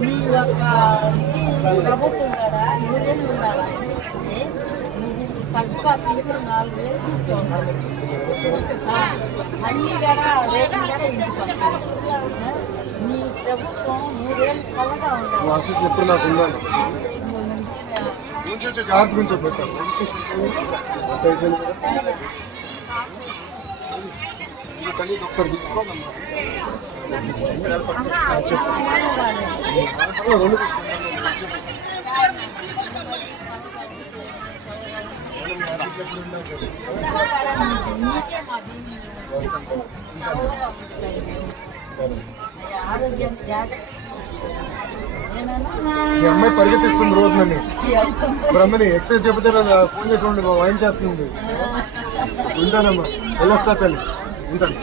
మీ యొక్క ప్రభుత్వం ద్వారా యూరియన్ ఉండాలా తక్కువ తీసుకుని 4,000 తీసుకోవాలి. అన్ని కూడా రేట్లు కూడా ఇంటికి మీ ప్రభుత్వం 3,000 చల్లగా ఉండాలి. ఎప్పుడు నాకు ఉండాలి జాగ్రత్త గురించి పెట్టాను. ఒకసారి తీసుకోవాలమ్మా రెండు ఈ అమ్మాయి పరిగెత్తిస్తుంది రోజు నన్ను బ్రహ్మని ఎక్సర్సైజ్ చెబితే ఫోన్ చేసి వాయిన్ చేస్తుంది. ఉంటానమ్మా వెళ్ళొస్తా తల్లి ఉంటాను.